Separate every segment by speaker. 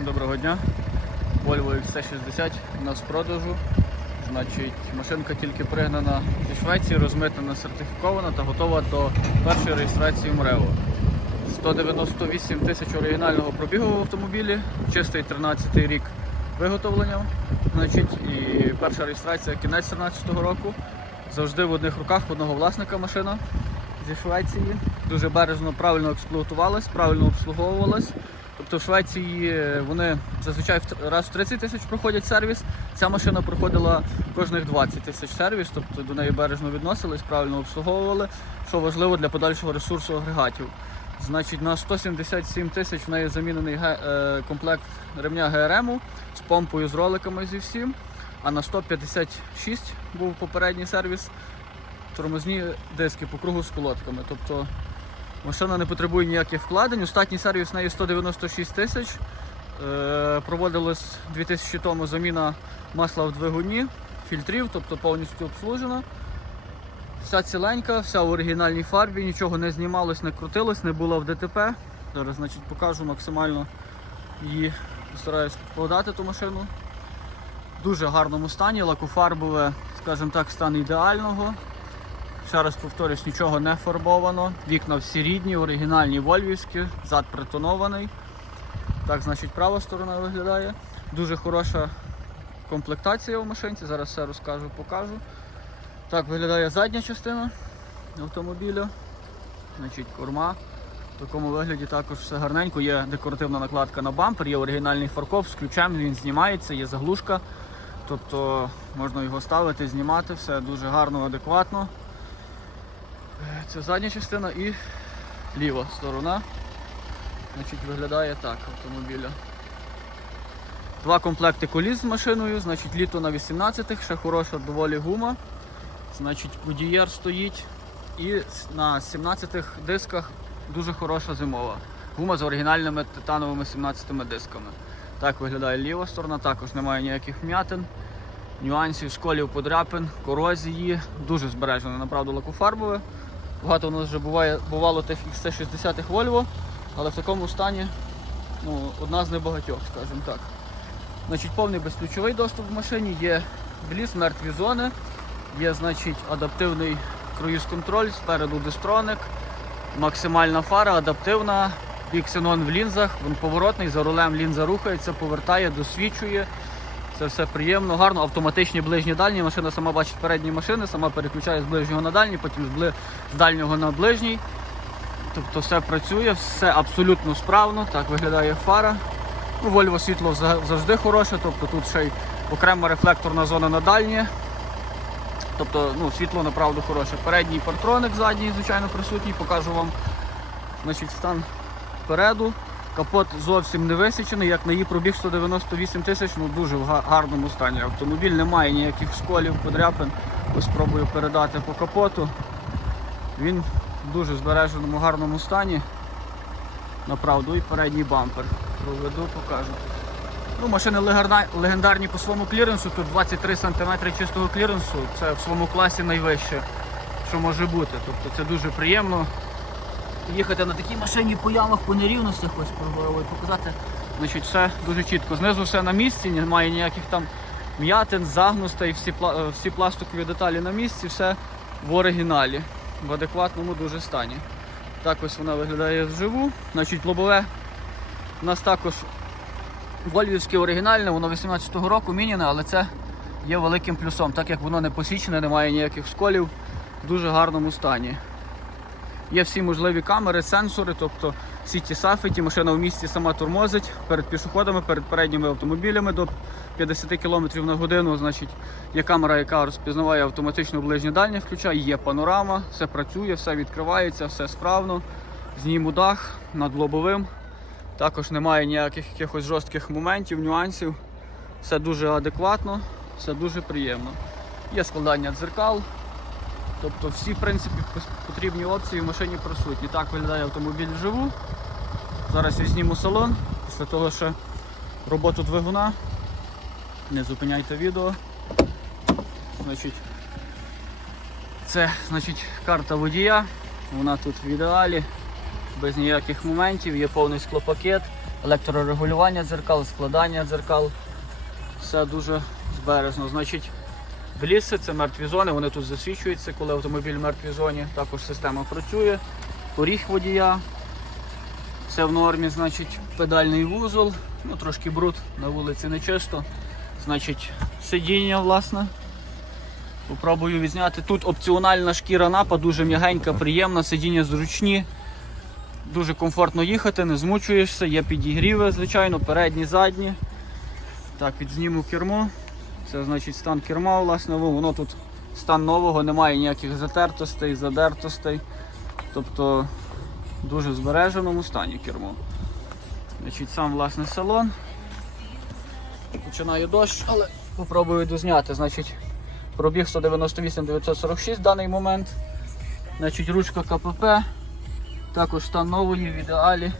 Speaker 1: Всім доброго дня. Volvo XC60 у нас в продажу. Значить, машинка тільки пригнана зі Швеції, розмитнена, сертифікована та готова до першої реєстрації МРЕО. 198 тисяч оригінального пробігу в автомобілі, чистий 13 рік виготовлення. Значить, і перша реєстрація кінець 13 року. Завжди в одних руках одного власника машина зі Швеції. Дуже бережно, правильно експлуатувалась, правильно обслуговувалась. Тобто в Швеції е, вони зазвичай раз в 30 тисяч проходять сервіс. Ця машина проходила кожних 20 тисяч сервіс, тобто до неї бережно відносились, правильно обслуговували, що важливо для подальшого ресурсу агрегатів. Значить, на 177 тисяч в неї замінений е, комплект ремня ГРМ з помпою, з роликами зі всім. А на 156 був попередній сервіс, тормозні диски по кругу з колодками. Тобто машина не потребує ніяких вкладень. Остатній сервіс неї 196 тисяч. Е, Проводилась 2000 тому заміна масла в двигуні, фільтрів, тобто повністю обслужена. Вся ціленька, вся в оригінальній фарбі, нічого не знімалось, не крутилось, не було в ДТП. Зараз значить, покажу максимально її, постараюсь подати ту машину. В дуже гарному стані, лакофарбове, скажімо так, стан ідеального. Ще раз повторюсь, нічого не фарбовано. Вікна всі рідні, оригінальні вольвівські, зад притонований. Так, значить, права сторона виглядає. Дуже хороша комплектація в машинці. Зараз все розкажу, покажу. Так виглядає задня частина автомобіля. Значить, корма. В такому вигляді також все гарненько. Є декоративна накладка на бампер, є оригінальний фаркоп з ключем, він знімається, є заглушка. Тобто можна його ставити, знімати, все дуже гарно, адекватно. Це задня частина і ліва сторона. Значить, виглядає так автомобіля. Два комплекти коліс з машиною, значить літо на 18-х, ще хороша доволі гума. Значить, будієр стоїть. І на 17-х дисках дуже хороша зимова. Гума з оригінальними титановими 17 дисками. Так виглядає ліва сторона, також немає ніяких вм'ятин, нюансів, сколів, подряпин, корозії. Дуже збережено, направду лакофарбове. Багато у нас вже буває, бувало тих XC60 Volvo, але в такому стані ну, одна з небагатьох, скажімо так. Значить, повний безключовий доступ в машині, є бліз, мертві зони, є значить, адаптивний круїз-контроль, спереду дистроник, максимальна фара, адаптивна, біксенон в лінзах, він поворотний, за рулем лінза рухається, повертає, досвічує. Це все приємно, гарно, автоматичні ближні дальні. Машина сама бачить передні машини, сама переключає з ближнього на дальній, потім з, дальнього на ближній. Тобто все працює, все абсолютно справно. Так виглядає фара. Ну, Volvo світло завжди хороше, тобто тут ще й окрема рефлекторна зона на дальнє. Тобто ну, світло направду хороше. Передній партроник, задній, звичайно, присутній. Покажу вам значить, стан впереду. Капот зовсім не висічений, як на її пробіг 198 тисяч, ну дуже в гарному стані. Автомобіль не має ніяких сколів, подряпин. Ось спробую передати по капоту. Він в дуже збереженому, гарному стані. Направду і передній бампер. Проведу, покажу. Ну, машини легендарні по своєму кліренсу, тут 23 см чистого кліренсу, це в своєму класі найвище, що може бути. Тобто це дуже приємно. Їхати на такій машині по ямах, по нерівностях, ось спробую показати. Значить, все дуже чітко. Знизу все на місці, немає ніяких там м'ятин, загностей, всі, всі пластикові деталі на місці, все в оригіналі, в адекватному дуже стані. Так ось вона виглядає вживу. Значить, лобове у нас також Вольвівське оригінальне, воно 18-го року мініне, але це є великим плюсом, так як воно не посічене, немає ніяких сколів, в дуже гарному стані. Є всі можливі камери, сенсори, тобто всі ті сафеті, машина в місті сама тормозить перед пішоходами, перед передніми автомобілями до 50 км на годину. Значить, є камера, яка розпізнаває автоматично ближнє дальнє, включає, є панорама, все працює, все відкривається, все справно. Зніму дах над лобовим. Також немає ніяких якихось жорстких моментів, нюансів. Все дуже адекватно, все дуже приємно. Є складання дзеркал. Тобто всі в принципі потрібні опції в машині присутні. Так виглядає автомобіль вживу. Зараз я зніму салон, після того ще роботу двигуна. Не зупиняйте відео. Значить, це значить, карта водія. Вона тут в ідеалі без ніяких моментів, є повний склопакет, електрорегулювання дзеркал, складання дзеркал. Все дуже збережно. Значить, бліси це мертві зони, вони тут засвічуються, коли автомобіль в мертвій зоні. Також система працює. Поріг водія. Все в нормі, значить, педальний вузол, ну трошки бруд на вулиці не чисто. Значить, сидіння, власне. Попробую відзняти. Тут опціональна шкіра напа, дуже м'ягенька, приємна, сидіння зручні. Дуже комфортно їхати, не змучуєшся, є підігріви, звичайно, передні, задні. Так, підзніму кермо. Це значить стан керма, власне, воно тут стан нового, немає ніяких затертостей, задертостей. Тобто дуже збереженому стані кермо. Значить, сам власне салон. Починає дощ, але попробую дозняти. Значить, пробіг 198 946 в даний момент. Значить, ручка КПП. Також стан нової в ідеалі.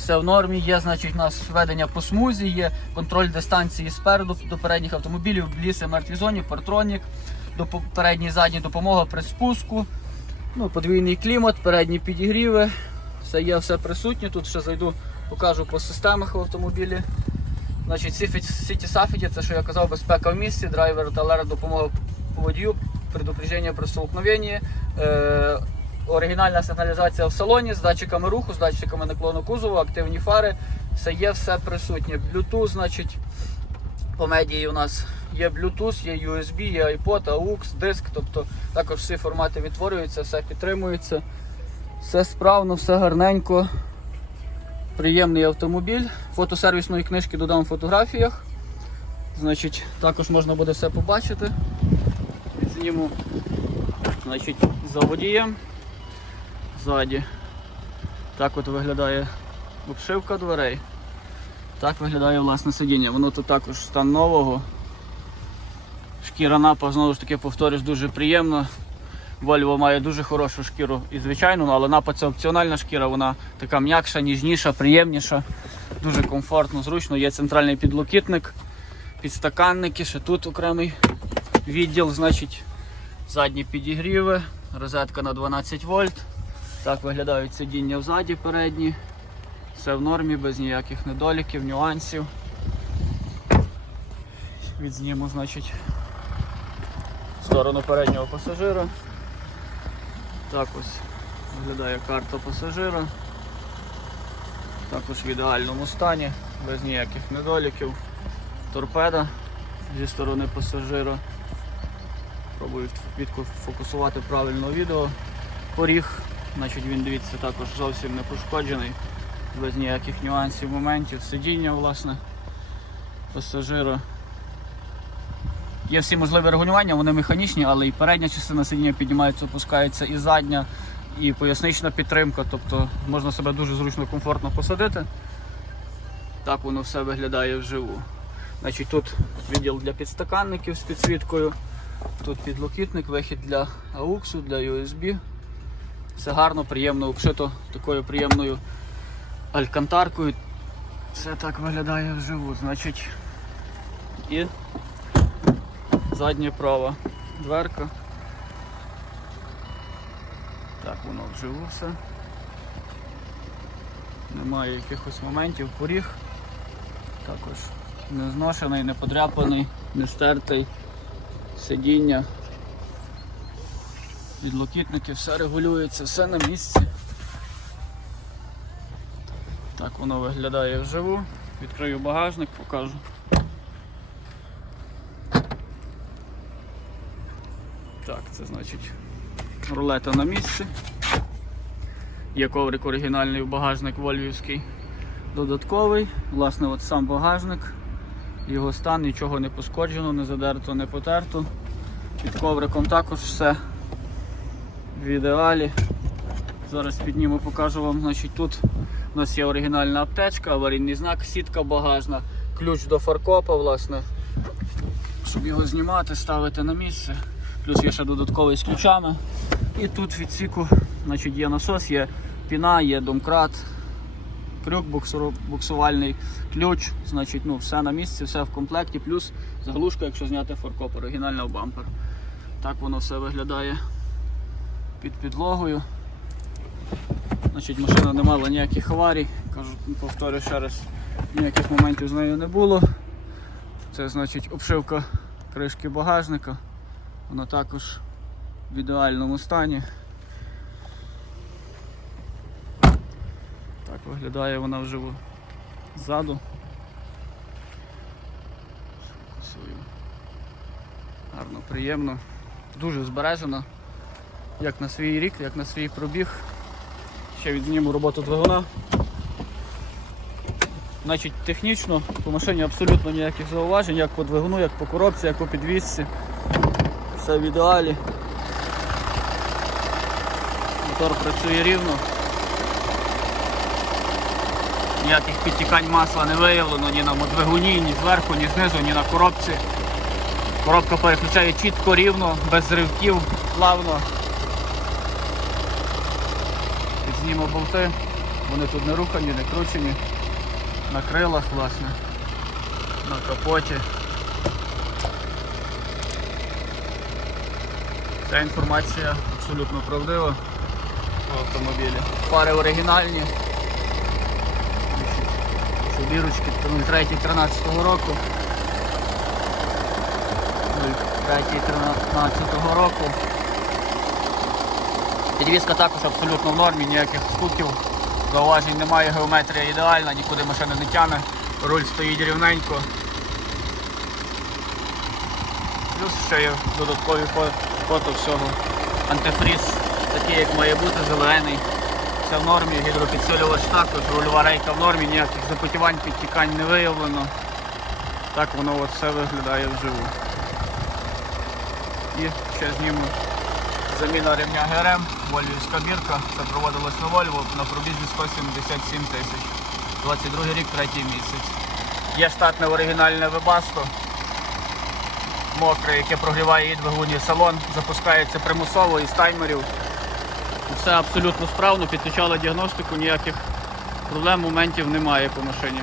Speaker 1: Все в нормі. Є, значить, у нас ведення по смузі, є контроль дистанції спереду до передніх автомобілів, ліси мертвій зоні, партронік, до і задній допомога при спуску. Ну, подвійний клімат, передні підігріви. Все є, все присутнє. Тут ще зайду, покажу по системах в автомобілі. Значить, City Safety, це що я казав, безпека в місці, драйвер та алерт, допомога по водію, предупреждення при столкновенні. Е, оригінальна сигналізація в салоні з датчиками руху, з датчиками наклону кузову, активні фари. Все є, все присутнє. Bluetooth, значить, по медії у нас є Bluetooth, є USB, є iPod, AUX, диск, тобто також всі формати відтворюються, все підтримується. Все справно, все гарненько. Приємний автомобіль. Фотосервісної книжки додам в фотографіях. Значить, також можна буде все побачити. Зніму значить, за водієм. Ззаді. Так от виглядає обшивка дверей. Так виглядає власне сидіння. Воно тут також стан нового. Шкіра напа, знову ж таки, повторюсь, дуже приємна. Volvo має дуже хорошу шкіру і звичайну, але напа це опціональна шкіра, вона така м'якша, ніжніша, приємніша, дуже комфортно, зручно. Є центральний підлокітник, підстаканники, ще тут окремий відділ, значить, задні підігріви, розетка на 12 вольт. Так виглядають сидіння взаді передні. Все в нормі, без ніяких недоліків, нюансів. Відзніму, значить, сторону переднього пасажира. Так ось виглядає карта пасажира. Також в ідеальному стані, без ніяких недоліків. Торпеда зі сторони пасажира. Пробую відфокусувати правильно відео. Поріг, значить він дивіться також зовсім не пошкоджений, без ніяких нюансів, моментів. Сидіння власне пасажира. Є всі можливі регулювання, вони механічні, але і передня частина сидіння піднімається, опускається, і задня, і пояснична підтримка, тобто можна себе дуже зручно, комфортно посадити. Так воно все виглядає вживу. Значить, Тут відділ для підстаканників з підсвіткою, тут підлокітник, вихід для AUX, для USB. Все гарно, приємно обшито такою приємною алькантаркою. Все так виглядає вживу. Значить, і задня права дверка. Так, воно вживу все. Немає якихось моментів, поріг. Також не зношений, не подряпаний, не стертий. Сидіння. Підлокітники, все регулюється, все на місці. Так воно виглядає вживу. Відкрию багажник, покажу. Так, це значить рулета на місці. Є коврик оригінальний багажник вольвівський. Додатковий. Власне, от сам багажник. Його стан нічого не пошкоджено, не задерто, не потерто. Під ковриком також все в ідеалі. Зараз підніму, покажу вам. Значить, Тут у нас є оригінальна аптечка, аварійний знак, сітка багажна, ключ до фаркопа, власне. Щоб його знімати, ставити на місце. Плюс є ще додатковий з ключами. І тут в відсіку значить, є насос, є піна, є домкрат, крюк буксувальний, ключ, значить, ну, все на місці, все в комплекті, плюс заглушка, якщо зняти фаркоп, оригінальний бампер. Так воно все виглядає під підлогою. Значить, машина не мала ніяких аварій, Кажу, повторю ще раз, ніяких моментів з нею не було. Це значить обшивка кришки багажника. Вона також в ідеальному стані. Так виглядає вона вживу ззаду. Гарно, приємно. Дуже збережена. Як на свій рік, як на свій пробіг. Ще відзніму роботу двигуна. Значить, технічно по машині абсолютно ніяких зауважень, як по двигуну, як по коробці, як по підвісці. Все в ідеалі. Мотор працює рівно. Ніяких підтікань масла не виявлено ні на двигуні, ні зверху, ні знизу, ні на коробці. Коробка переключає чітко, рівно, без зривків, плавно. Підзнімо болти, вони тут не рухані, не кручені. На крилах, власне, на капоті. Ця інформація абсолютно правдива в автомобілі. Фари оригінальні. Бірочки 03-13 року. 03-13 року. Підвізка також абсолютно в нормі, ніяких стуків, зауважень немає, геометрія ідеальна, нікуди машина не тяне, руль стоїть рівненько. Плюс ще є додаткові фото всього. Антифріз такий, як має бути, зелений. Все в нормі, гідропідсилювач також, рульова рейка в нормі, ніяких запотівань, підтікань не виявлено. Так воно от все виглядає вживу. І ще зніму заміна ремня ГРМ, вольвівська бірка. Це проводилось на Вольво на пробізі 177 тисяч. 22 рік, третій місяць. Є штатне оригінальне вебасто. Мокре, яке прогріває і двигун, і салон, запускається примусово із таймерів. Все абсолютно справно, підключали діагностику, ніяких проблем, моментів немає по машині.